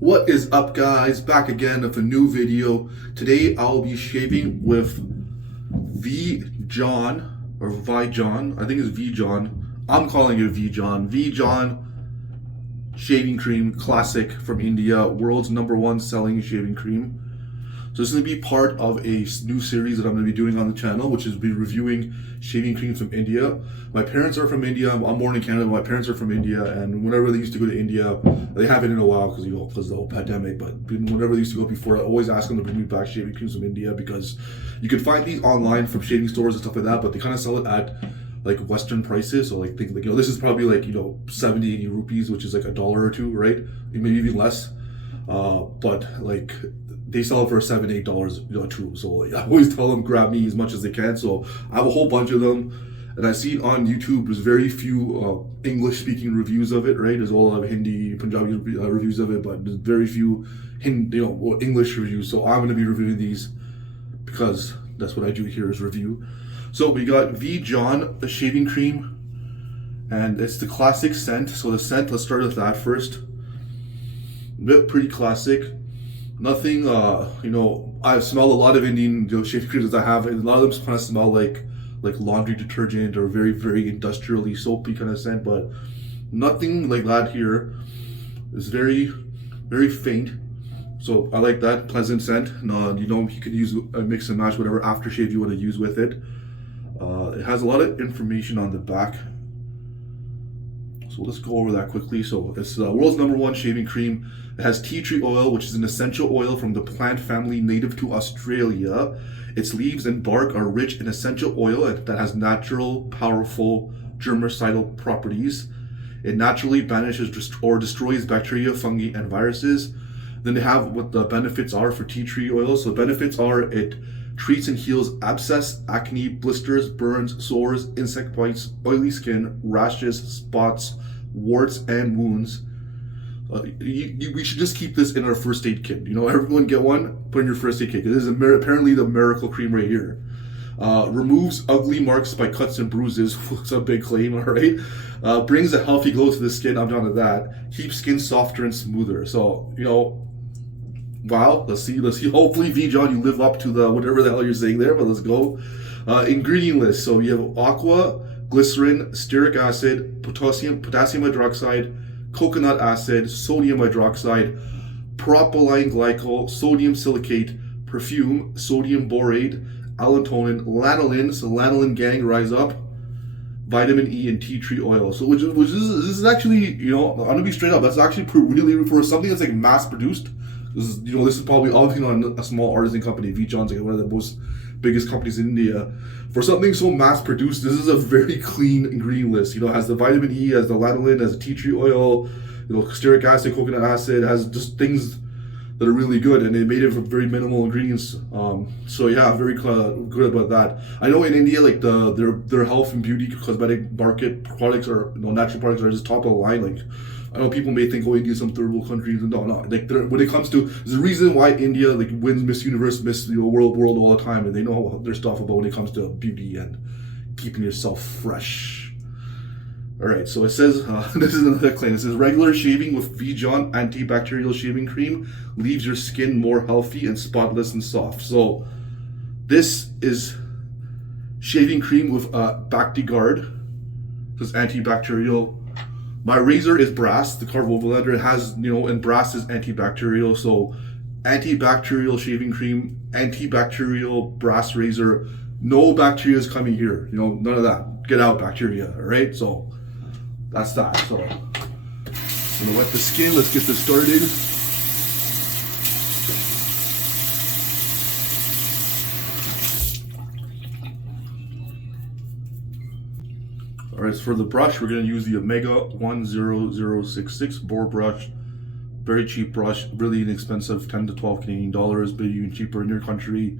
What is up, guys? Back again with a new video. Today I'll be shaving with V John or Vi John. I think it's V John. I'm calling it V John. V John shaving cream, classic from India, world's #1 selling shaving cream. So this is going to be part of a new series that I'm going to be doing on the channel, which is be reviewing shaving creams from India. My parents are from India. I'm born in Canada. My parents are from India, and whenever they used to go to India, they haven't in a while because of the whole pandemic. But whenever they used to go before, I always ask them to bring me back shaving creams from India because you can find these online from shaving stores and stuff like that, but they kind of sell it at like Western prices. So like think like this is probably like 70, 80 rupees, which is like $1 or $2, right? Maybe even less. But like they sell it for $7, $8 too. So like, I always tell them grab me as much as they can. So I have a whole bunch of them, and I see on YouTube there's very few English speaking reviews of it, right? There's a lot of Hindi, Punjabi reviews of it, but there's very few English reviews. So I'm going to be reviewing these because that's what I do here is review. So we got V John, the shaving cream, and it's the classic scent. So the scent, let's start with that first. Pretty classic. Nothing, I've smelled a lot of Indian shaving creams that I have, and a lot of them kind of smell like laundry detergent or very, very industrially soapy kind of scent, but nothing like that here. It's very, very faint. So I like that pleasant scent. You can use a mix and match whatever aftershave you want to use with it. It has a lot of information on the back. So let's go over that quickly. So it's the world's #1 shaving cream. It has tea tree oil, which is an essential oil from the plant family native to Australia. Its leaves and bark are rich in essential oil that has natural, powerful germicidal properties. It naturally banishes or destroys bacteria, fungi, and viruses. Then they have what the benefits are for tea tree oil. So the benefits are it treats and heals abscess, acne, blisters, burns, sores, insect bites, oily skin, rashes, spots, warts, and wounds. We should just keep this in our first aid kit. Everyone get one, put in your first aid kit. This is apparently the miracle cream right here. Removes ugly marks by cuts and bruises. It's a big claim, all right? Brings a healthy glow to the skin. I'm down to that. Keeps skin softer and smoother. So, wow, let's see. Hopefully, V John, you live up to the whatever the hell you're saying there, but let's go. Ingredient list. So you have aqua, glycerin, stearic acid, potassium hydroxide, coconut acid, sodium hydroxide, propylene glycol, sodium silicate, perfume, sodium borate, allantoin, lanolin, so lanolin gang, rise up, vitamin E, and tea tree oil. So which is actually, I'm gonna be straight up, that's actually really for something that's like mass produced. This is probably obviously not a small artisan company. V John's like one of the most biggest companies in India. For something so mass produced, this is a very clean ingredient list. It has the vitamin E, has the lanolin, has the tea tree oil, stearic acid, coconut acid, has just things that are really good, and they made it from very minimal ingredients. So yeah, I'm very good about that. I know in India, like their health and beauty cosmetic market products are natural products are just top of the line. Like I know people may think, India is some third world countries, and no. Like when it comes to, there's a reason why India like wins Miss Universe, Miss world all the time, and they know their stuff about when it comes to beauty and keeping yourself fresh. All right, so it says this is another claim. It says regular shaving with V John antibacterial shaving cream leaves your skin more healthy and spotless and soft. So this is shaving cream with BactiGuard. This is antibacterial. My razor is brass, the Karve Overlander. It has, and brass is antibacterial. So antibacterial shaving cream, antibacterial brass razor. No bacteria is coming here. None of that. Get out, bacteria. All right. So that's that. So I'm gonna wet the skin. Let's get this started. Alright, so for the brush, we're going to use the Omega 10066 boar brush. Very cheap brush, really inexpensive, 10 to 12 Canadian dollars, but even cheaper in your country.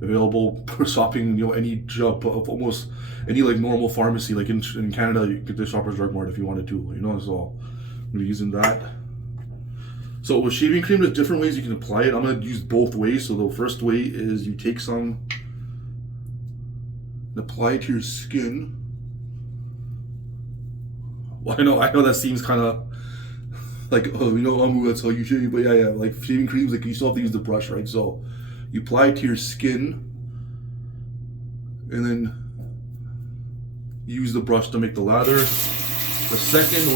Available for shopping, any job, almost any like normal pharmacy, like in Canada, you get the Shoppers Drug Mart if you wanted to, so I'm going to be using that. So with shaving cream, there's different ways you can apply it. I'm going to use both ways. So the first way is you take some and apply it to your skin. Well, I know that seems kind of like, oh, you know, that's how you shave. But yeah, like shaving creams, like you still have to use the brush, right? So you apply it to your skin, and then use the brush to make the lather. The second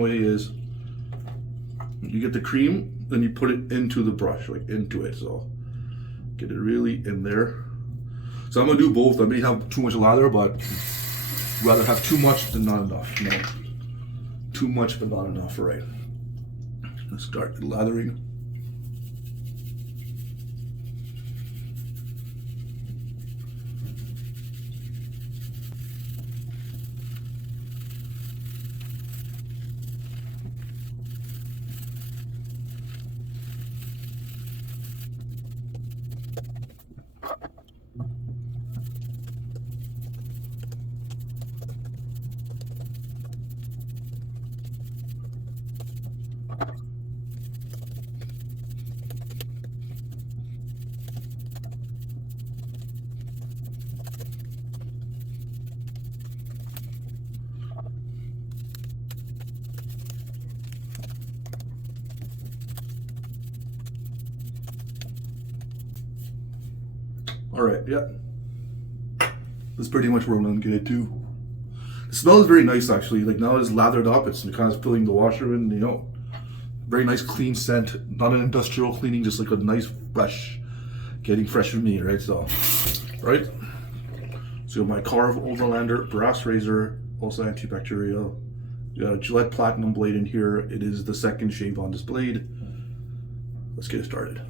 way is you get the cream, then you put it into the brush, like into it. So get it really in there. So I'm gonna do both. I may have too much lather, but rather have too much than not enough. No, too much but not enough. Right. Let's start lathering. All right, yeah. That's pretty much where I'm gonna get it to. The smell is very nice, actually. Like now it's lathered up, it's kind of filling the washer in, you know. Very nice, clean scent. Not an industrial cleaning, just like a nice, fresh, getting fresh from me, right? So, right. So my Karve Overlander brass razor, also antibacterial. Got a Gillette Platinum blade in here. It is the second shave on this blade. Let's get started.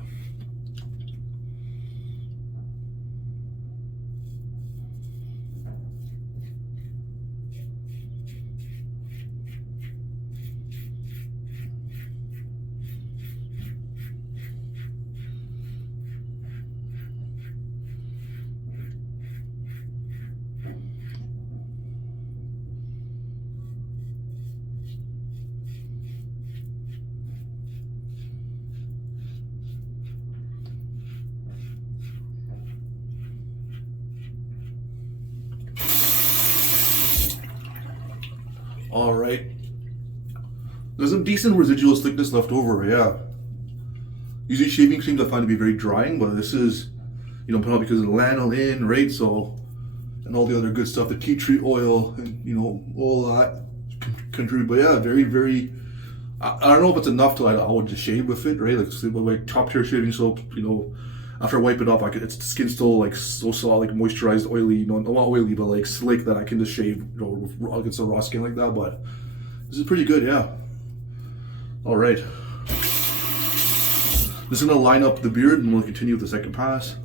All right. There's some decent residual thickness left over, yeah. Usually shaving creams I find to be very drying, but this is, you know, probably because of the lanolin, right? So, and all the other good stuff, the tea tree oil, and, you know, all that contribute. But yeah, very, very, I don't know if it's enough to, like, I would just shave with it, right? Like, with like top tier shaving soap, you know, after I wipe it off, it's the skin's still like so soft, like moisturized, oily, you know, not oily, but like slick that I can just shave, you know, against a raw skin like that. But this is pretty good, yeah. All right. Just gonna line up the beard and we'll continue with the second pass.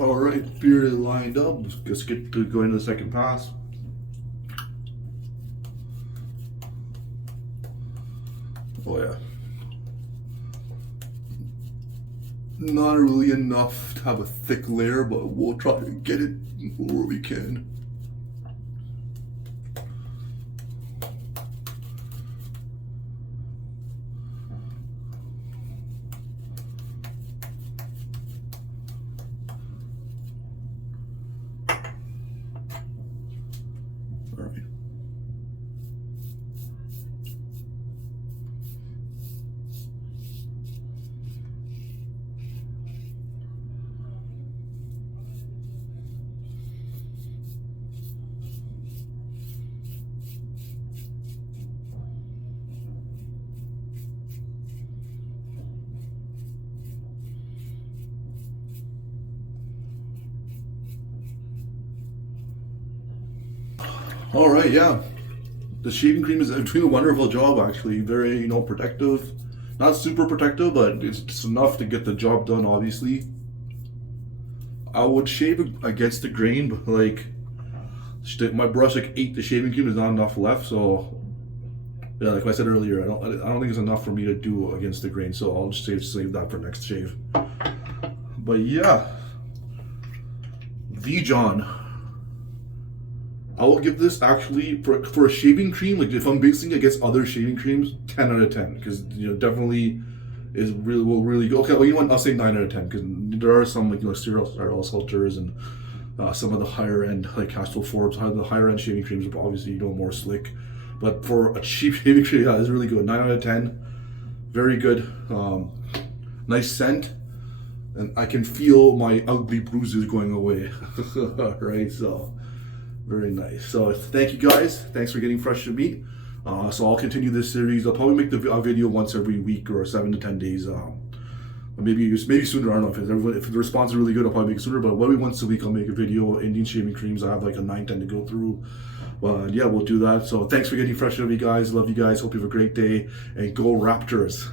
All right, beard is lined up. Let's get to go into the second pass. Oh yeah. Not really enough to have a thick layer, but we'll try to get it where we can. All right, yeah. The shaving cream is doing a wonderful job, actually. Very, you know, protective. Not super protective, but it's enough to get the job done, obviously. I would shave against the grain, but like, my brush like ate the shaving cream. There's not enough left, so Yeah, like I said earlier, I don't think it's enough for me to do against the grain, so I'll just save that for next shave. But yeah, V John. I will give this actually for a shaving cream. Like if I'm basing it against other shaving creams, 10 out of 10 because definitely is really good. Okay, well you know what? I'll say 9 out of 10 because there are some like serial salters and some of the higher end like Castile Forbes, the higher end shaving creams are obviously more slick. But for a cheap shaving cream, yeah, it's really good. 9 out of 10, very good. Nice scent, and I can feel my ugly bruises going away. Right, so very nice. So thank you guys. Thanks for getting fresh to meat. So I'll continue this series. I'll probably make a video once every week or 7 to 10 days. Maybe sooner. I don't know if the response is really good. I'll probably make it sooner. But maybe once a week I'll make a video. Indian shaving creams. I have like a 9-10 to go through. But yeah, we'll do that. So thanks for getting fresh to me, guys. Love you guys. Hope you have a great day and go Raptors.